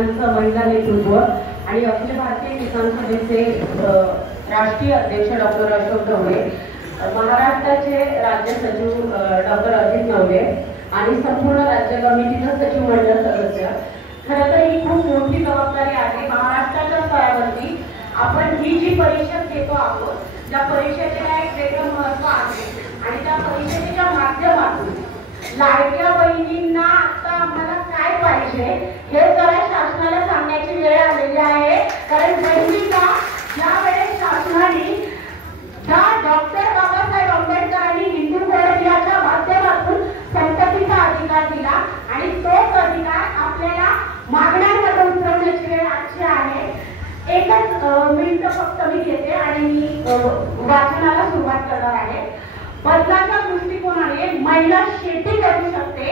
महिला नेतृत्व आणि अखिल भारतीय किसान सभेचे राष्ट्रीय अध्यक्ष डॉक्टर अशोक ढवळे, महाराष्ट्राचे राज्य सचिव डॉक्टर अजित नवले आणि संपूर्ण राज्य कमिटीचे सचिव मंडळ सदस्य। खरं तर ही खूप मोठी जबाबदारी आहे। महाराष्ट्राच्या स्तरावरती आपण ही जी परिषद घेतो आहोत, त्या परिषदेला एक वेगळं महत्त्व आहे आणि त्या परिषदेच्या माध्यमातून लाडक्या बहिणींना आता आम्हाला काय पाहिजे हे जरा शासनाला सांगण्याची वेळ आलेली आहे। कारण बहिणींना यावेळेस शासनाने डॉक्टर बाबासाहेब आंबेडकरांनी हिंदू स्वराज्याच्या माध्यमातून संततीचा अधिकार दिला आणि तोच अधिकार आपल्याला मागण्यांमध्ये उतरवण्याची वेळ आजची आहे। एकच मिनिट फक्त मी घेते आणि मी वाचनाला सुरुवात करणार आहे। बदलाच्या दृष्टिकोनाने महिला शेती करू शकते,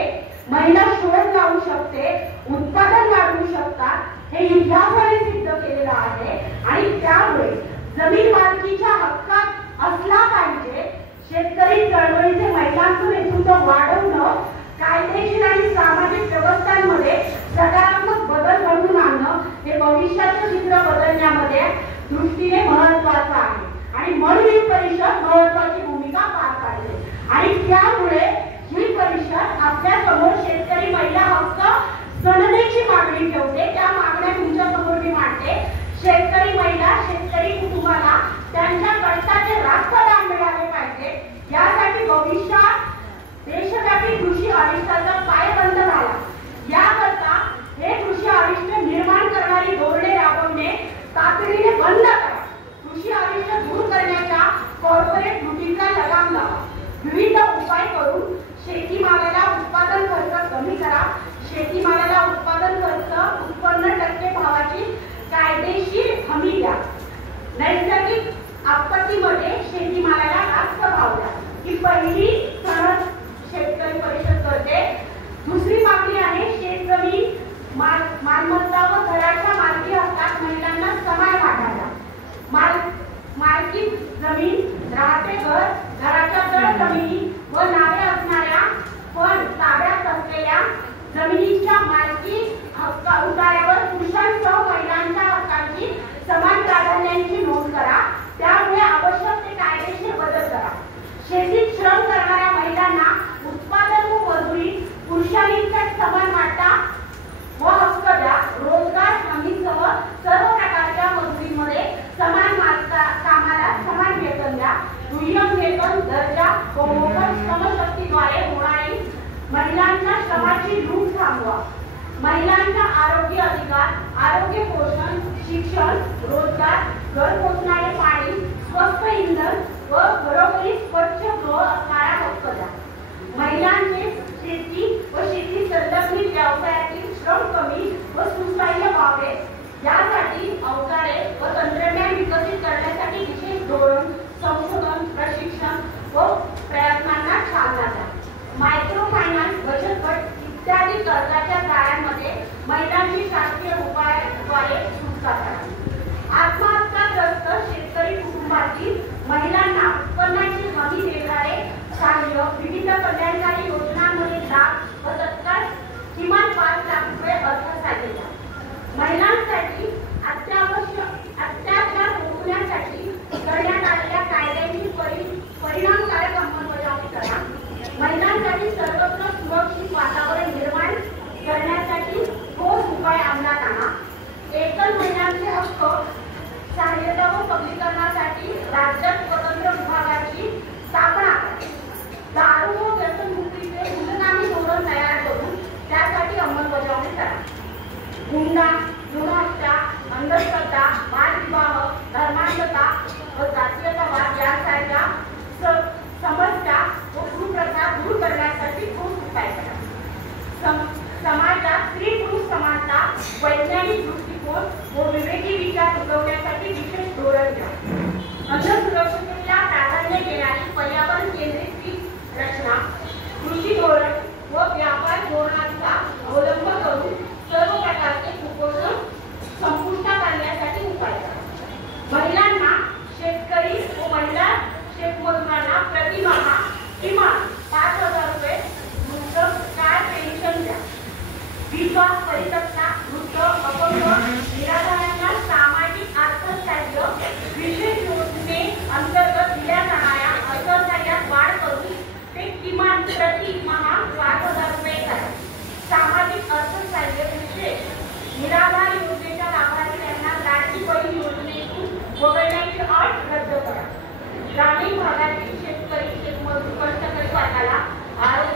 महिला शोध लावू शकते, उत्पादन वाढवू शकतात, हे इतिहासाने सिद्ध केलेलं आहे आणि त्यामुळे जमीन मालकीच्या हक्कात असला पाहिजे। शेतकरी चळवळीचे महिलांचं नेतृत्व वाढवणं, कायदेशीर आणि सामाजिक व्यवस्थांमध्ये सकारात्मक बदल घडवून आणणं हे भविष्याचं चित्र बदलण्यामध्ये दृष्टीने महत्त्वाचं आहे आणि म्हणून ही परिषद महत्त्वाची भूमिका पार पाडते आणि त्यामुळे ही परिषद आपल्या समोर शेतकरी महिला हक्क सनदेची मागणी ठेवते। त्या मागण्या तुमच्या समोर मी मांडते। शेतकरी महिला, शेतकरी कुटुंबाला त्यांच्या कष्टाचे रास्त दाम मिळाले पाहिजे, यासाठी भविष्यात देशव्यापी कृषी अरिष्टाचा पायबंद झाला। याकरता हे कृषी अरिष्ट निर्माण करणारी धोरणे राबवणे तातडीने बंद करा। कृषी अरिष्ट दूर करण्याच्या कॉर्पोरेट लुटीचा लगाम लावा। विविध उपाय करून शेतीमालाला उत्पादन खर्च कमी करा। शेतीमालाला उत्पादन खर्च उत्पन्न टक्के भावाची कायदेशीर हमी द्या। नैसर्गिक आपत्तीमध्ये शेतीमालाला रास्त भाव द्या। ही पहिली सनद शेतकरी परिषद करते। दुसरी मागणी आहे शेतजमीन मालमत्ता व घराच्या मालकी हक्कात महिलांना समान वाटा द्या। मालकी जमीन, राहते घर, घराच्या तळ जमिनी व नावे असणाऱ्या पण ताब्यात असलेल्या जमिनीच्या मालकी हक्क उतार्यावर पुरुषांसह महिलांच्या हक्कांची समान प्राधान्याची नोंद करा। त्यामुळे आवश्यक ते कायदेशीर बदल करा। शेतीत श्रम करणाऱ्या महिलांना उत्पादन व मजुरी पुरुषांच्या समान वाटा व हक्क द्या। रोजगार हमीसह सर्व प्रकारच्या मजुरीमध्ये समान कामाला समान वेतन द्या। दुय्यम वेतन दर्जा व मोफत श्रमशक्तीद्वारे होणारी महिलांच्या श्रमाची लूट थांबवा। महिलांचा आरोग्य अधिकार, आरोग्य पोषण, शिक्षण, रोजगार, घर पोचणारे पाणी, स्वस्त इंधन व घरोघरी स्वच्छ गृह असणारा हक्क द्या। महिलांचे शेती व शेती संलग्नित व्यवसायातील श्रम कमी व सुसह्य व्हावे, यासाठी अवजारे व तंत्रज्ञान विकसित करण्यासाठी विशेष धोरण, संशोधन, प्रशिक्षण व प्रयत्नांना चालना द्या। मायक्रो फायनान्स, बचत गट इत्यादी कर्जाच्या जाळ्यांमध्ये महिलांची शासकीय उपायाद्वारे सुटका करा। आत्महत्याग्रस्त शेतकरी कुटुंबातील महिलांना उत्पन्नाची हमी देणारे सहाय्य, विविध कल्याणकारी योजनांमध्ये लाभ व तत्काळ किमान 5 लाख रुपये अर्थसहाय्य द्या। महिलांसाठी अत्याचार रोखण्यासाठी करण्यात आलेल्या कायद्यांची परिणामकारक अंमलबजावणी करा। महिलांसाठी सर्वत्र सुरक्षित वातावरण निर्माण करण्यासाठी ठोस उपाय अंमलात आणा। एकल महिलांचे हक्क सहाय्यता व सबलीकरणासाठी राज्यात स्वतंत्र विभागाची स्थापना करा। दारू व व्यसनमुक्तीचे मूलगामी धोरण तयार करून त्यासाठी अंमलबजावणी करा। गुंडा, भ्रूणहत्या, अंधश्रद्धा, बालविवाह, धर्मांधता व जातीयतावाद यासारख्या समस्या व कुप्रथा दूर करण्यासाठी ठोस उपाय करा। समाजात स्त्री पुरुष समानता, वैज्ञानिक दृष्टिकोन व विवेकी विचार रुजवण्यासाठी विशेष धोरण द्या। अन्न सुरक्षिततेला प्राधान्य देणारी पर्यावरण केंद्रित रचना, कृषी धोरण व व्यापार धोरणांचा अवलंब करून सर्व प्रकारचे कुपोषण संपुष्टात आणण्यासाठी उपाय करा। महिलांना, शेतकरी व महिला शेतमजुरांना प्रतिमाहा किमान 5,000 रुपये वृद्ध काळ पेन्शन द्या। विधवा, परित्यक्ता, वृद्ध, भागातील शेतकरी शेतमजूर कष्टकरी वर्गाला आरोग्य